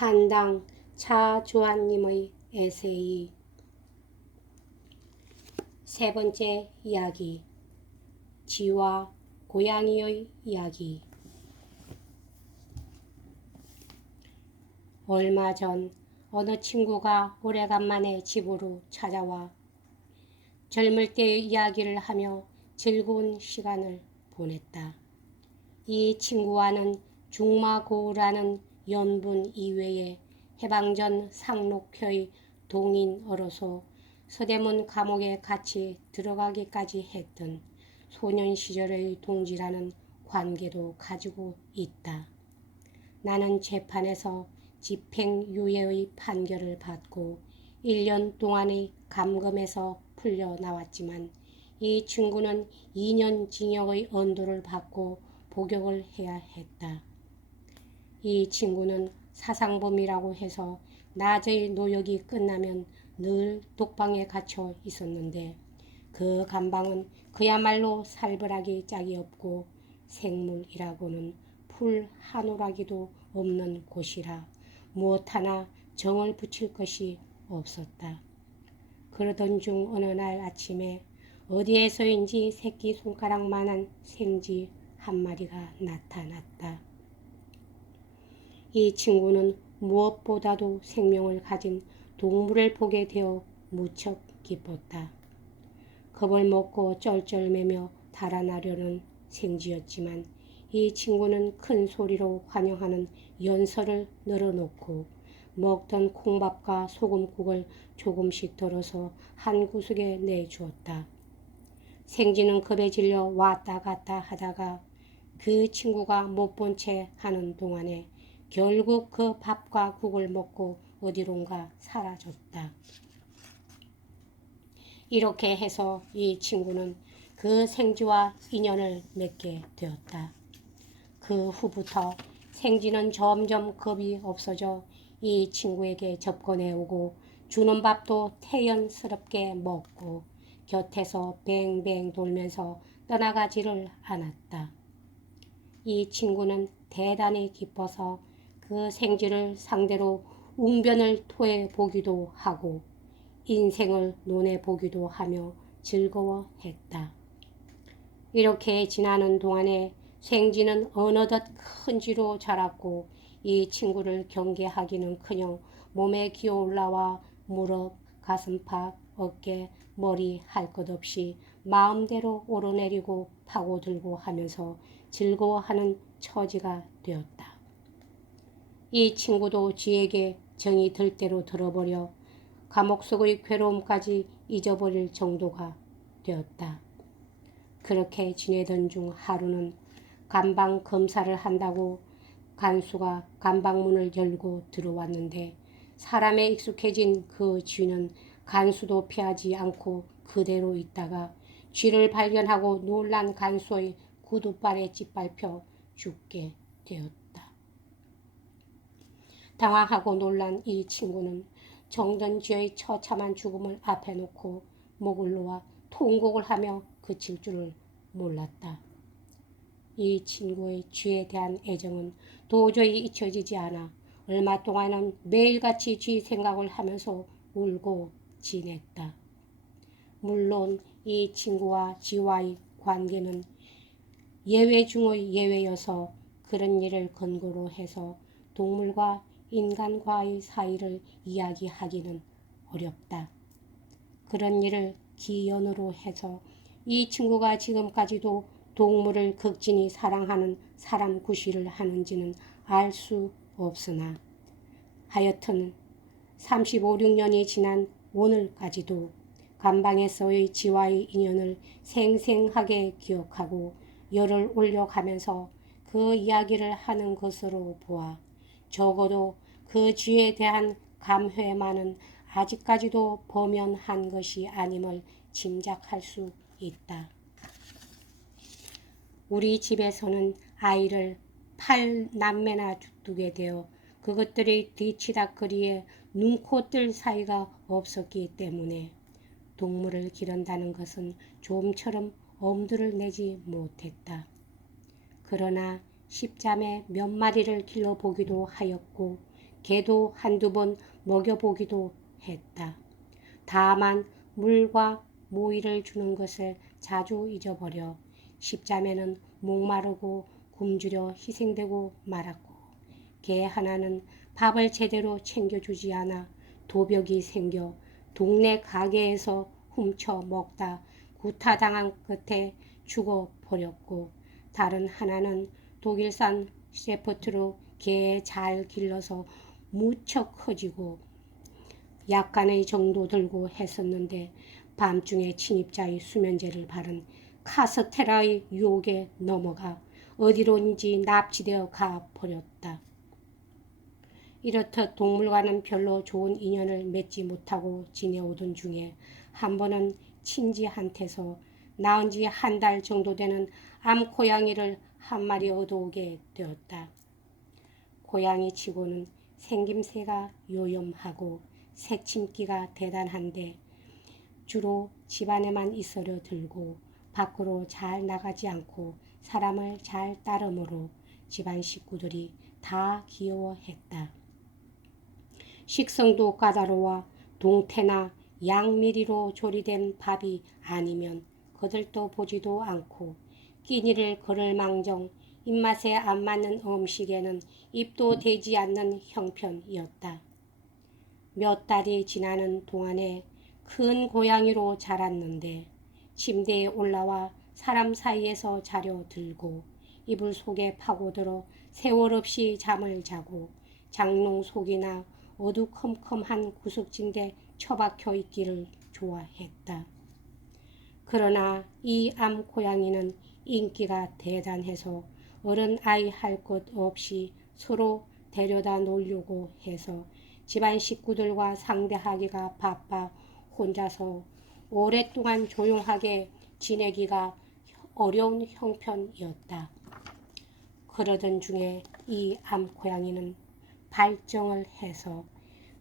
한당 차주환님의 에세이. 세 번째 이야기, 쥐와 고양이의 이야기. 얼마 전 어느 친구가 오래간만에 집으로 찾아와 젊을 때의 이야기를 하며 즐거운 시간을 보냈다. 이 친구와는 중마고우라는 연분 이외에 해방전 상록회의 동인으로서 서대문 감옥에 같이 들어가기까지 했던 소년 시절의 동지라는 관계도 가지고 있다. 나는 재판에서 집행유예의 판결을 받고 1년 동안의 감금에서 풀려 나왔지만 이 친구는 2년 징역의 언도를 받고 복역을 해야 했다. 이 친구는 사상범이라고 해서 낮의 노역이 끝나면 늘 독방에 갇혀 있었는데 그 감방은 그야말로 살벌하기 짝이 없고 생물이라고는 풀 한 오라기도 없는 곳이라 무엇 하나 정을 붙일 것이 없었다. 그러던 중 어느 날 아침에 어디에서인지 새끼손가락만한 생쥐 한 마리가 나타났다. 이 친구는 무엇보다도 생명을 가진 동물을 보게 되어 무척 기뻤다. 겁을 먹고 쩔쩔매며 달아나려는 생쥐였지만 이 친구는 큰 소리로 환영하는 연설을 늘어놓고 먹던 콩밥과 소금국을 조금씩 덜어서 한 구석에 내주었다. 생쥐는 겁에 질려 왔다 갔다 하다가 그 친구가 못 본 채 하는 동안에 결국 그 밥과 국을 먹고 어디론가 사라졌다. 이렇게 해서 이 친구는 그 생쥐와 인연을 맺게 되었다. 그 후부터 생쥐는 점점 겁이 없어져 이 친구에게 접근해 오고 주는 밥도 태연스럽게 먹고 곁에서 뱅뱅 돌면서 떠나가지를 않았다. 이 친구는 대단히 기뻐서 그 생쥐를 상대로 웅변을 토해 보기도 하고 인생을 논해 보기도 하며 즐거워했다. 이렇게 지나는 동안에 생쥐는 어느덧 큰 쥐로 자랐고 이 친구를 경계하기는커녕 몸에 기어올라와 무릎, 가슴팍, 어깨, 머리 할 것 없이 마음대로 오르내리고 파고들고 하면서 즐거워하는 처지가 되었다. 이 친구도 쥐에게 정이 들 대로 들어버려 감옥 속의 괴로움까지 잊어버릴 정도가 되었다. 그렇게 지내던 중 하루는 감방 검사를 한다고 간수가 감방문을 열고 들어왔는데 사람에 익숙해진 그 쥐는 간수도 피하지 않고 그대로 있다가 쥐를 발견하고 놀란 간수의 구두발에 짓밟혀 죽게 되었다. 당황하고 놀란 이 친구는 정든 쥐의 처참한 죽음을 앞에 놓고 목을 놓아 통곡을 하며 그칠 줄을 몰랐다. 이 친구의 쥐에 대한 애정은 도저히 잊혀지지 않아 얼마 동안은 매일같이 쥐 생각을 하면서 울고 지냈다. 물론 이 친구와 쥐와의 관계는 예외 중의 예외여서 그런 일을 근거로 해서 동물과 인간과의 사이를 이야기하기는 어렵다. 그런 일을 기연으로 해서 이 친구가 지금까지도 동물을 극진히 사랑하는 사람 구실을 하는지는 알 수 없으나 하여튼 35, 6년이 지난 오늘까지도 감방에서의 쥐와의 인연을 생생하게 기억하고 열을 올려가면서 그 이야기를 하는 것으로 보아 적어도 그 쥐에 대한 감회만은 아직까지도 범연한 것이 아님을 짐작할 수 있다. 우리 집에서는 아이를 8남매나 두게 되어 그것들이 뒤치다거리에 눈코 뜰 사이가 없었기 때문에 동물을 기른다는 것은 좀처럼 엄두를 내지 못했다. 그러나 10자매 몇 마리를 길러보기도 하였고 개도 한두 번 먹여보기도 했다. 다만 물과 모이를 주는 것을 자주 잊어버려 십자매는 목마르고 굶주려 희생되고 말았고, 개 하나는 밥을 제대로 챙겨주지 않아 도벽이 생겨 동네 가게에서 훔쳐 먹다 구타당한 끝에 죽어버렸고, 다른 하나는 독일산 셰퍼트로 개에 잘 길러서 무척 커지고 약간의 정도 들고 했었는데, 밤중에 침입자의 수면제를 바른 카스테라의 유혹에 넘어가 어디론지 납치되어 가버렸다. 이렇듯 동물과는 별로 좋은 인연을 맺지 못하고 지내오던 중에 한 번은 친지한테서 낳은 지 한 달 정도 되는 암고양이를 한 마리 얻어오게 되었다. 고양이치고는 생김새가 요염하고 새침기가 대단한데 주로 집안에만 있으려 들고 밖으로 잘 나가지 않고 사람을 잘 따르므로 집안 식구들이 다 귀여워했다. 식성도 까다로워 동태나 양미리로 조리된 밥이 아니면 거들떠 보지도 않고, 끼니를 걸을 망정 입맛에 안 맞는 음식에는 입도 대지 않는 형편이었다. 몇 달이 지나는 동안에 큰 고양이로 자랐는데 침대에 올라와 사람 사이에서 자려 들고 이불 속에 파고들어 세월 없이 잠을 자고 장롱 속이나 어두컴컴한 구석진데 처박혀 있기를 좋아했다. 그러나 이 암고양이는 인기가 대단해서 어른 아이 할 것 없이 서로 데려다 놓으려고 해서 집안 식구들과 상대하기가 바빠 혼자서 오랫동안 조용하게 지내기가 어려운 형편이었다. 그러던 중에 이 암고양이는 발정을 해서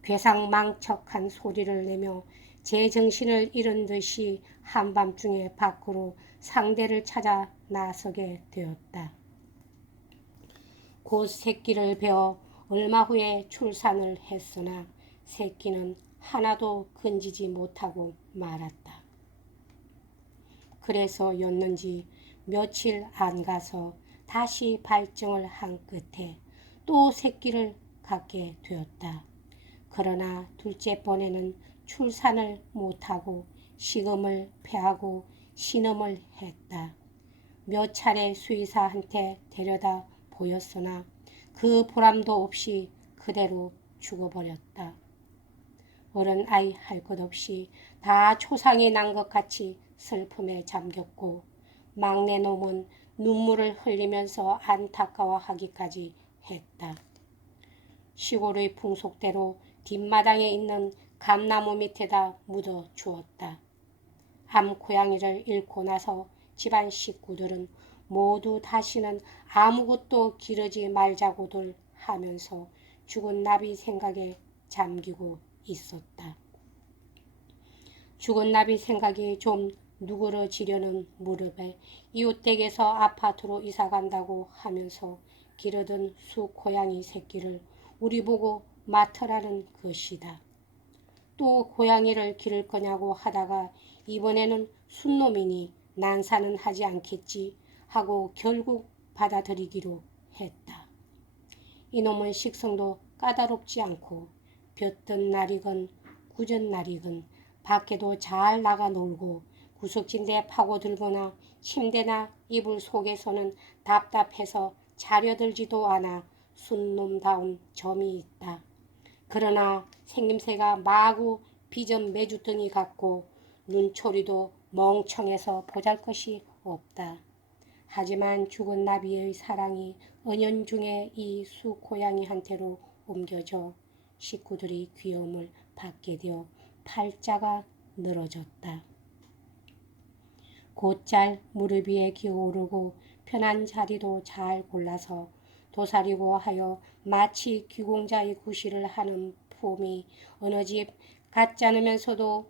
괴상망측한 소리를 내며 제정신을 잃은 듯이 한밤중에 밖으로 상대를 찾아 나서게 되었다. 곧 새끼를 베어 얼마 후에 출산을 했으나 새끼는 하나도 건지지 못하고 말았다. 그래서였는지 며칠 안 가서 다시 발정을 한 끝에 또 새끼를 갖게 되었다. 그러나 둘째 번에는 출산을 못하고 식음을 패하고 신음을 했다. 몇 차례 수의사한테 데려다 보였으나 그 보람도 없이 그대로 죽어버렸다. 어른 아이 할 것 없이 다 초상이 난 것 같이 슬픔에 잠겼고, 막내 놈은 눈물을 흘리면서 안타까워하기까지 했다. 시골의 풍속대로 뒷마당에 있는 감나무 밑에다 묻어 주었다. 암고양이를 잃고 나서 집안 식구들은 모두 다시는 아무것도 기르지 말자고들 하면서 죽은 나비 생각에 잠기고 있었다. 죽은 나비 생각이 좀 누그러지려는 무렵에 이웃댁에서 아파트로 이사간다고 하면서 기르던 수고양이 새끼를 우리 보고 맡으라는 것이다. 또 고양이를 기를 거냐고 하다가 이번에는 순놈이니 난사는 하지 않겠지 하고 결국 받아들이기로 했다. 이놈은 식성도 까다롭지 않고 볕든 날이건 구전 날이건 밖에도 잘 나가 놀고 구석진데 파고들거나 침대나 이불 속에서는 답답해서 자려들지도 않아 순놈다운 점이 있다. 그러나 생김새가 마구 빚은 메주등이 같고 눈초리도 멍청해서 보잘것이 없다. 하지만 죽은 나비의 사랑이 은연중에 이 수고양이한테로 옮겨져 식구들이 귀여움을 받게 되어 팔자가 늘어졌다. 곧잘 무릎 위에 기어오르고 편한 자리도 잘 골라서 도사리고 하여 마치 귀공자의 구실을 하는 폼이 어느 집 같지 않으면서도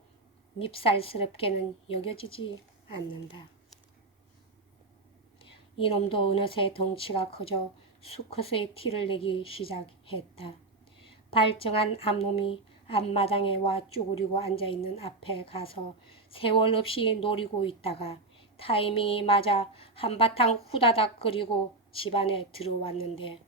밉살스럽게는 여겨지지 않는다. 이놈도 어느새 덩치가 커져 수컷의 티를 내기 시작했다. 발정한 앞놈이 앞마당에 와 쭈그리고 앉아있는 앞에 가서 세월 없이 노리고 있다가 타이밍이 맞아 한바탕 후다닥 거리고 집안에 들어왔는데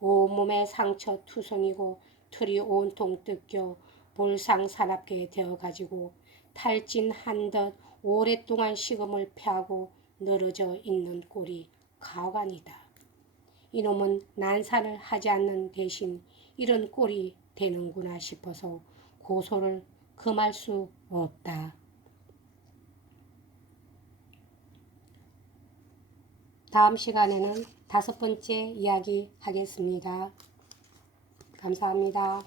온몸에 상처 투성이고 털이 온통 뜯겨 볼상사납게 되어가지고 탈진한 듯 오랫동안 식음을 패하고 늘어져 있는 꼴이 가관이다. 이놈은 난사를 하지 않는 대신 이런 꼴이 되는구나 싶어서 고소를 금할 수 없다. 다음 시간에는 5번째 이야기 하겠습니다. 감사합니다.